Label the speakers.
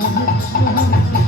Speaker 1: Yeah.